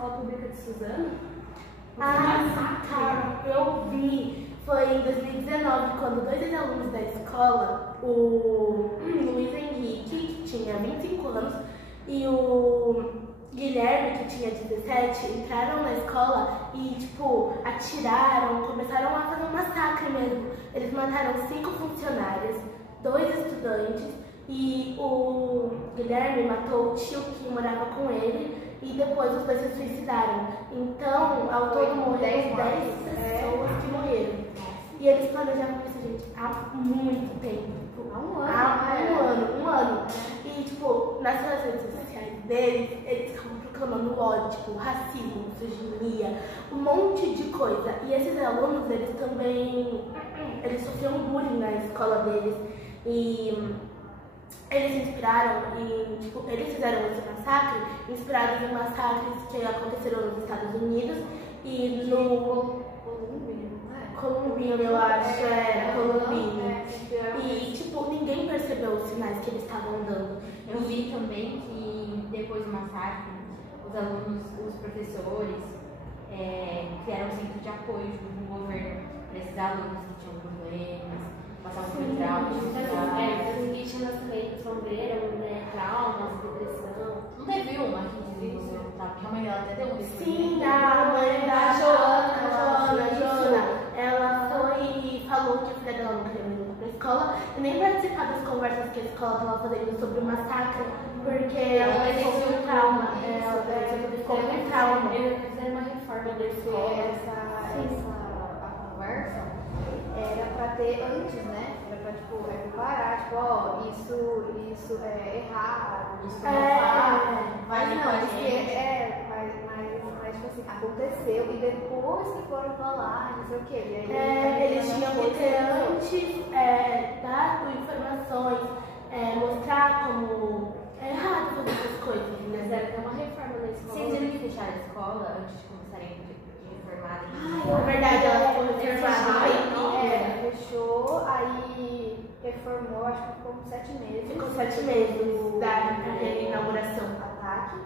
escola pública de Suzano? Tá, eu vi. Foi em 2019, quando 2 ex-alunos da escola, o Luiz Henrique, que tinha 25 anos, e o Guilherme, que tinha 17, entraram na escola e, tipo, atiraram, começaram a fazer um massacre mesmo. Eles mataram 5 funcionários, 2 estudantes, e o Guilherme matou o tio que morava com ele, e depois os 2 se suicidaram. Então, ao todo morreram 10 pessoas que morreram. E eles planejavam isso, gente, há muito tempo. Tipo, Há um um ano. E, tipo, nas suas redes sociais deles, eles estavam proclamando ódio, tipo, racismo, misoginia, um monte de coisa. E esses alunos, eles também, eles sofriam bullying na escola deles. E eles se inspiraram em, tipo, eles fizeram esse massacre inspirados em massacres que aconteceram nos Estados Unidos e no Columbine, eu acho, Columbine. E, tipo, ninguém percebeu os sinais que eles estavam dando. Eu vi também que depois do massacre, os alunos, os professores criaram um centro de apoio junto com o governo para esses alunos que tinham problemas, passavam por traumas. As indígenas também sofreram, né, traumas, depressão. Não teve uma que dizia que a mãe dela até deu um depoimento? Sim, a mãe da Joana, ela foi e falou que a filha dela não queria ir pra escola e nem participar das conversas que a escola estava fazendo sobre o massacre, porque ela ficou com trauma. Ela ficou com trauma. Fizeram uma reforma da escola. A conversa era pra ter antes, né? Era pra, tipo, parar, tipo, ó, isso é errado, isso não faz. Mas não, mas, tipo assim, aconteceu e depois que foram falar, não sei o quê. E aí, eles tinham que ter antes dado informações, mostrar como é errado fazer essas coisas, né? Fizeram até uma reforma na escola. Vocês viram que fecharam a escola antes de começarem a reformar? Na verdade, ela ficou reformada. Fechou, aí reformou, acho que ficou uns 7 meses. Ficou 7 meses da inauguração. Ataque.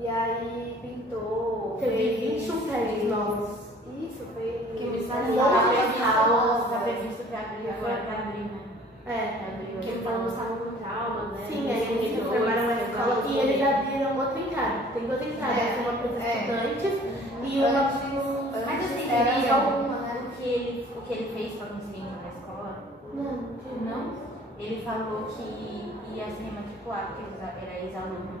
E aí pintou. Teve 21 prédios novos. Isso, foi. Que me saiu estava previsto para abrir agora para abrir, né? Porque eles estavam com trauma, né? Sim, aí eles reformaram a escola e eles abriram outra entrada. Tem 2 entradas, uma para os estudantes e uma para os... Mas vocês Era viram só uma, né? o que ele fez para conseguir entrar na escola? Não? Ele falou que ia se rematricular, porque ele era ex-aluno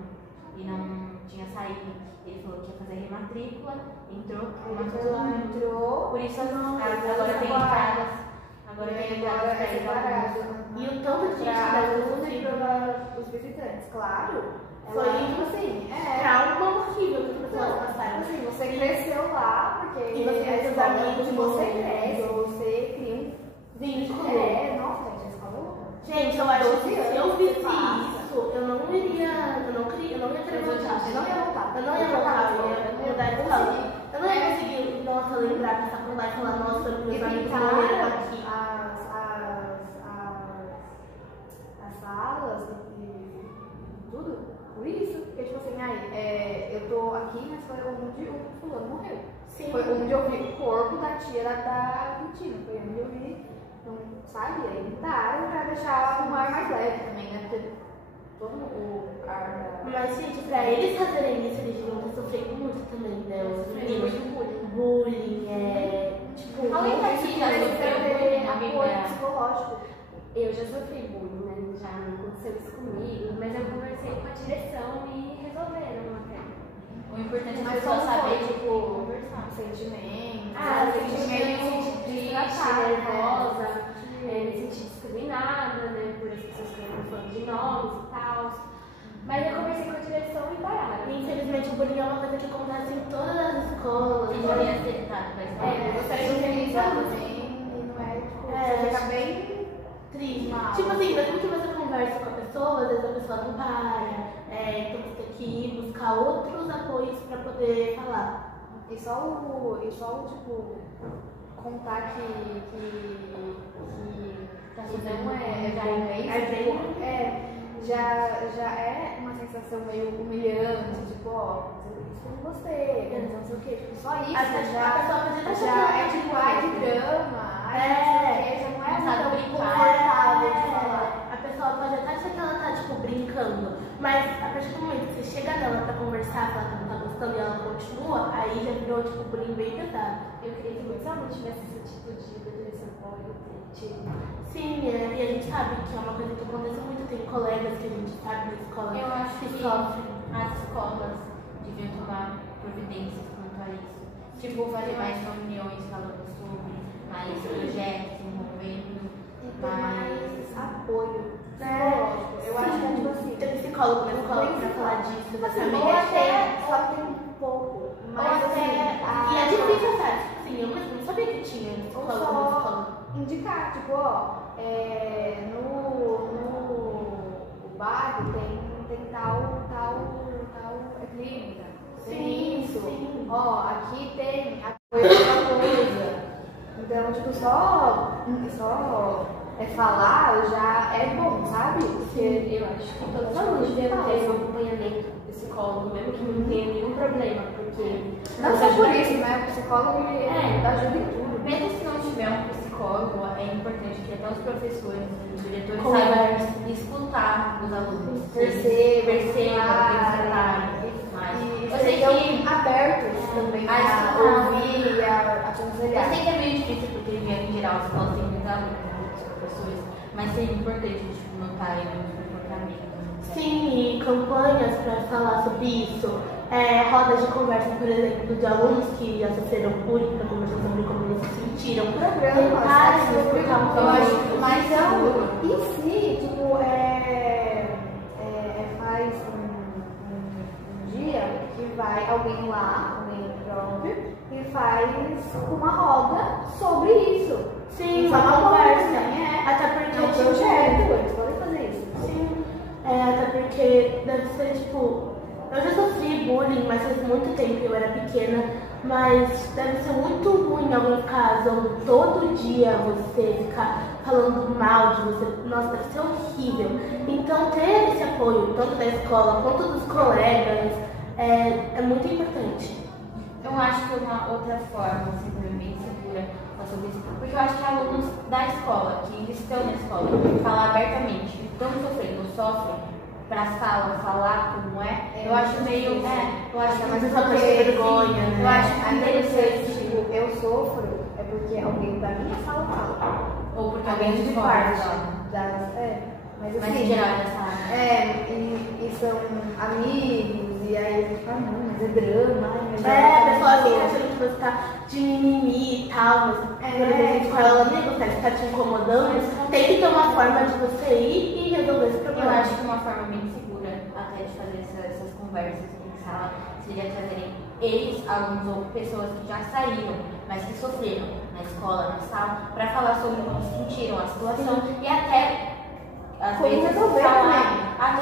e não tinha saído. Ele falou que ia fazer rematrícula, entrou, entrou. Por isso agora tem entradas. Agora tem entradas para ex-alunos. E o tanto de gente Para da alunos e para os visitantes, claro. Foi tipo assim, trauma horrível que as pessoas passaram. Assim, você cresceu lá, porque E você tem seus amigos, você cresce, você cria um vínculo. Nossa, gente, a escola é louca. Gente, eu acho que se eu visse isso, eu não ia querer voltar. Eu não ia voltar. Eu não ia voltar, eu ia mudar de escola. Eu não ia conseguir, nossa, lembrar, passar por lá e falar, nossa, meus amigos morreram aqui. As salas e tudo, por isso. Porque, tipo assim, eu tô aqui, mas foi onde o fulano morreu. Sim. Foi onde eu vi o corpo da tia da Rutina. Foi onde eu vi, então, sabe? Aí mudaram pra deixar um ar mais leve também, né? Porque todo o ar. Mas, gente, pra eles fazerem isso, eles deviam ter sofrido muito também, né? Os meninos. Bullying, tipo... Além da tia, sofreu bullying na apoio vida. psicológico. Eu já sofri bullying, né? Já não aconteceu isso comigo, mas eu conversei com a direção e resolveram até. O importante é as Mas pessoas como saberem, foi, tipo, conversar. Sentimento. Me senti triste, nervosa, me senti discriminada, né? Por as pessoas que estavam falando de nomes e tal. Mas eu conversei com a direção e pararam. Infelizmente, o bullying é uma coisa que acontece em todas as escolas. Você devia ser tratado pra escola. Você é organizado também e não é, tipo, você fica bem triste. mal. Tipo assim, mesmo que você converse com a pessoa, às vezes a pessoa não para. Então você tem que ir buscar outros apoios pra poder falar. E só o tipo, contar que não é bem, já é uma sensação meio humilhante, tipo, ó, isso eu não gostei, não sei o quê, tipo, só isso já é tipo, ai, que drama, ai, não sei o quê, já não é tão confortável de falar. A pessoa pode até achar que ela tá, tipo, brincando, mas a partir do momento que você chega nela pra conversar, falar que não tá gostando e ela continua, aí já virou, tipo, bullying bem pesado. Eu queria que muitos alunos tivessem esse atitude da direção pública. Sim, e a gente sabe que é uma coisa que acontece muito, tem colegas que a gente sabe na escola Eu acho que que sofrem. as escolas deviam tomar providências quanto a isso. Tipo, fazer mais reuniões falando sobre, mais projetos envolvendo, E ter mais apoio psicológico. Eu acho que é tipo assim. Tem psicólogo na escola pra falar disso, da Assim, família. ou até só tem um pouco. Mas assim, E é difícil, sabe? Tipo assim, eu mesmo não sabia que tinha ou psicólogo na escola. só indicar, tipo, ó, no bairro tem tal clínica. Tem Sim, isso. sim. Ó, aqui tem outra coisa. Então, tipo, só falar já é bom, sabe? Porque Eu acho que todos os alunos devem ter um acompanhamento psicólogo, mesmo que não tenha nenhum problema, porque não só por isso, né? O psicólogo ele ajuda em tudo. Mesmo se não tiver um psicólogo, é importante que até os professores e os diretores Conversa. saibam escutar os alunos. Percebam, percebarem mais. E Eu sei sejam que abertos também a ouvir, a aconselhar. Eu sei que é meio difícil porque em geral as escolas têm muitos alunos, muitos professores, mas seria importante a gente notar o comportamento. Sim, e campanhas para falar sobre isso. Rodas de conversa, por exemplo, de alunos que já sofreram bullying para conversar sobre como eles se sentiram. Programas, Tentar sabe? explicar um Eu acho pouco. mais seguro. Em si, tipo, faz um dia que vai alguém lá, alguém próprio, e faz uma roda sobre isso. Sim, Só uma uma conversa. conversa, Até É porque um projeto, eles podem fazer isso. Sim, até porque deve ser tipo. Eu já sofri bullying, mas faz muito tempo, eu era pequena. Mas deve ser muito ruim alguém ficar zoando todo dia, você ficar falando mal de você. Nossa, deve ser horrível. Então, ter esse apoio, tanto da escola quanto dos colegas, é muito importante. Eu acho que uma outra forma, assim, também bem segura sobre isso, porque eu acho que alunos da escola, que ainda estão na escola, falar abertamente, estão sofrendo, sofrem, pra sala falar como eu acho meio. Eu acho que Mas eu só tenho vergonha, né? Eu acho A interessante. tipo, eu sofro é porque alguém da minha sala fala. Ou porque Alguém alguém de de parte fora. mas Mas assim, em geral já sabe. e são amigos, e aí a gente fala, não, mas é drama, ai, mas A pessoa fica achando que você tá de mimimi e tal, mas por exemplo, com ela amigo, se tá te incomodando, tem que ter uma forma de você ir e resolver esse Eu problema. acho que uma forma bem segura até de fazer essas conversas em sala seria trazerem ex-alunos ou pessoas que já saíram, mas que sofreram na escola, na sala, para falar sobre como se sentiram a situação e até às Como vezes resolver falar a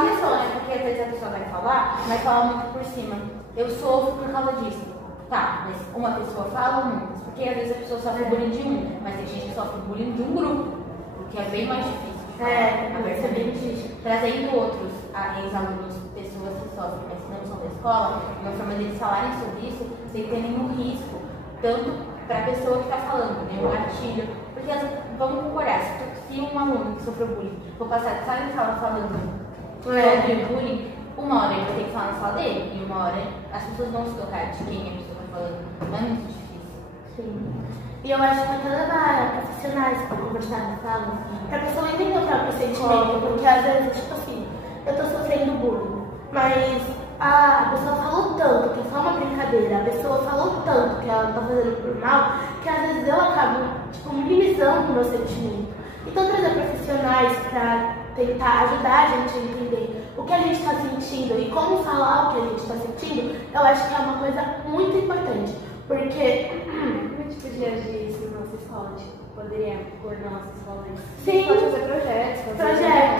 pessoa, né? Porque às vezes a pessoa vai falar, mas fala muito por cima. Eu sofro por causa disso. Tá, mas uma pessoa fala ou muitas? Porque às vezes a pessoa sofre bullying de um, mas tem gente que sofre bullying de um grupo, o que é bem mais difícil de falar abertamente. Trazendo outros ex-alunos, pessoas que sofrem, mas que não são da escola, uma forma deles falarem sobre isso sem ter nenhum risco, tanto para a pessoa que está falando, nenhum gatilho. Porque vamos concordar, se um aluno que sofreu bullying for passar de sala em sala falando sobre bullying, uma hora ele vai ter que falar na sala dele, e uma hora as pessoas vão se tocar de quem a pessoa está falando. Não é muito difícil. Sim. E eu acho que até levar profissionais para conversar na sala, para a pessoa entender o próprio sentimento, porque às vezes, tipo assim, eu tô sofrendo bullying, mas a pessoa falou tanto que é só uma brincadeira, a pessoa falou tanto que ela não tá fazendo por mal, que às vezes eu acabo, tipo, minimizando o meu sentimento. Então, trazer profissionais para tentar ajudar a gente a entender o que a gente está sentindo e como falar o que a gente está sentindo, eu acho que é uma coisa muito importante. Porque como a gente podia agir isso na nossa escola? Tipo, poderia coordenar nossa escola? sim, pode fazer projetos, fazer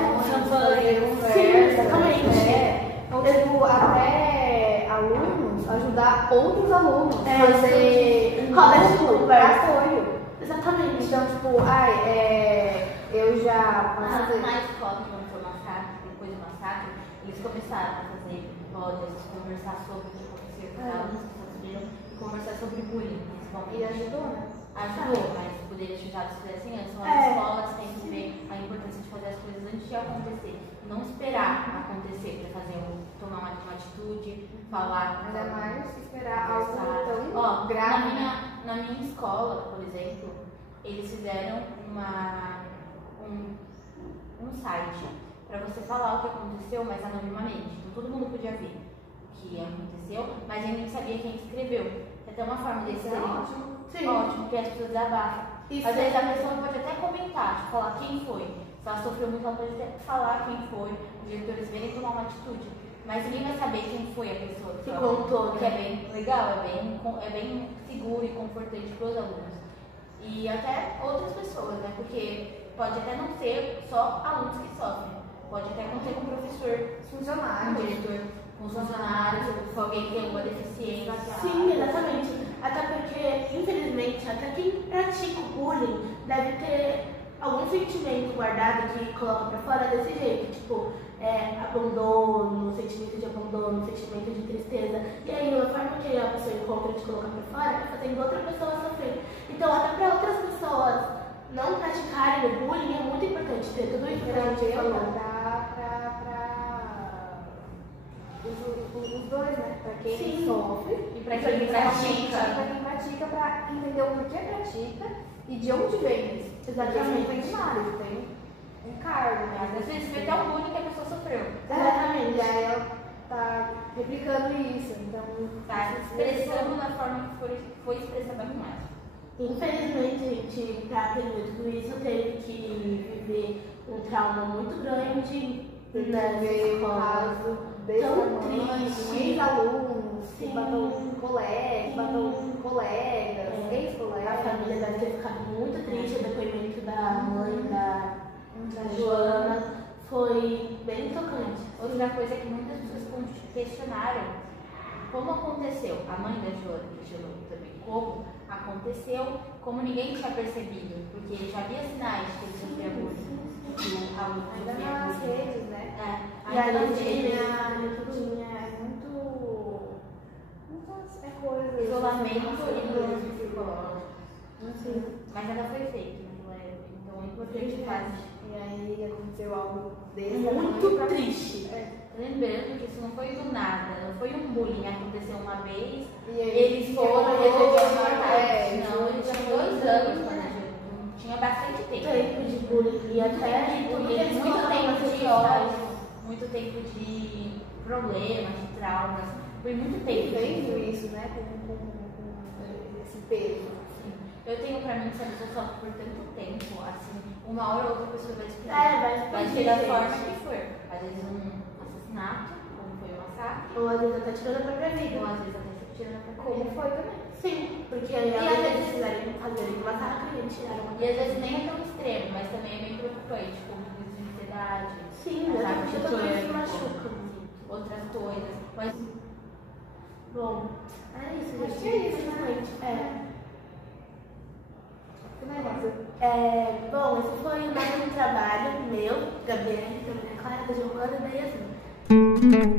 conversa, sim, exatamente. Então, tipo, até alunos ajudar outros alunos, fazer rodas de conversa. apoio. Exatamente. Então, tipo, eu já Na escola, quando for uma depois do massacre, eles começaram a fazer rodas, conversar sobre o que aconteceu com os alunos que sofreram e conversar sobre bullying, principalmente. E ajudou, né? Ajudou, mas poderia ajudar se fizessem antes. Então, as escolas têm que ver a importância de fazer as coisas antes de acontecer. Não esperar acontecer para tomar uma atitude, falar. Ainda mais esperar algo tão Ó, grave. Na minha escola, por exemplo, eles fizeram um site para você falar o que aconteceu, mas anonimamente. Então todo mundo podia ver o que aconteceu, mas ninguém sabia quem escreveu. É até uma forma deles serem ótimo. Sim. ótimo, que as pessoas desabafam. Isso. Às vezes a pessoa pode até comentar, tipo, falar quem foi. Se ela sofreu muito, ela pode até falar quem foi, os diretores verem e tomar uma atitude. Mas ninguém vai saber quem foi a pessoa Que contou, que é bem legal, é bem seguro e confortante para os alunos. E até outras pessoas, né? Porque pode até não ser só alunos que sofrem. Pode até acontecer com o professor, Funcionário. um diretor, com os funcionários, com alguém que tem uma deficiência. Sim, exatamente. Até porque, infelizmente, até quem pratica o bullying deve ter algum sentimento guardado que coloca pra fora desse jeito, tipo, abandono, sentimento de abandono, sentimento de tristeza. E aí, a forma que a pessoa encontra de colocar pra fora é fazendo outra pessoa sofrer. Então, até pra outras pessoas não praticarem o bullying, é muito importante ter tudo isso que a gente falou. Os dois, né? Pra quem Sim. sofre E para quem pratica. Pra quem pratica, pra entender o porquê pratica e de onde vem isso. Exatamente. Eles não tem nada, tem um cargo, né? Às vezes vê até o bullying que a pessoa sofreu. Exatamente. E aí ela tá replicando isso, então Tá expressando da forma que foi expressada com mais. Infelizmente, a gente, pra aprender tudo isso, teve que viver um trauma muito grande nessa ver o escola. caso desse Tão tamanho, triste. um ex-aluno que Sim. matou um colega, Sim. matou colegas, A ex-colegas. família deve ter ficado muito triste. O depoimento da mãe da Joana foi bem tocante. Outra coisa que muitas pessoas questionaram, como aconteceu? A mãe da Joana questionou também como aconteceu, como ninguém tinha percebido, porque já havia sinais de que ele sofria bullying, que o aluno Ainda sofria nas bullying. redes, né? E aí Ainda não nas redes, Tinha muitas coisas. isolamento informação, e doença psicológica. Sim. Mas nada foi feito naquela época, então é importante fazer. E aí aconteceu algo desse Muito tamanho. triste. Lembrando que isso não foi do nada, não foi um bullying, aconteceu uma vez, E aí, eles foram resolveram matar. Não, eles eles tinham 2 anos quando a gente tinha bastante tempo. Tempo de bullying e até de tudo que eles Muito colocaram nas tempo redes de sociais. ódio, muito tempo de problemas, de traumas, foi muito tempo. vendo isso, né? Com esse peso. Eu tenho pra mim que se a pessoa sofre por tanto tempo, assim, uma hora ou outra pessoa vai explodir. Vai ser da explodir, forma gente. que for. Às vezes um assassinato, como foi um massacre, Ou às vezes até tirando a própria ou vida. às vezes até se tirando a Como própria vida. foi também. Sim, porque aí E às às vezes vezes- eles quiserem fazer um massacre e eles tiraram uma E às vezes nem é tão extremo, mas também é bem preocupante, como crise de ansiedade, Sim, ataque porque de tudo isso pânico, machuca. outras coisas. Mas Bom, é isso, gente. Acho que é isso, né? Infelizmente, Finaliza. bom, esse foi o nosso trabalho, meu, Gabriela, também, Clara, da Giovana e da Yasmin.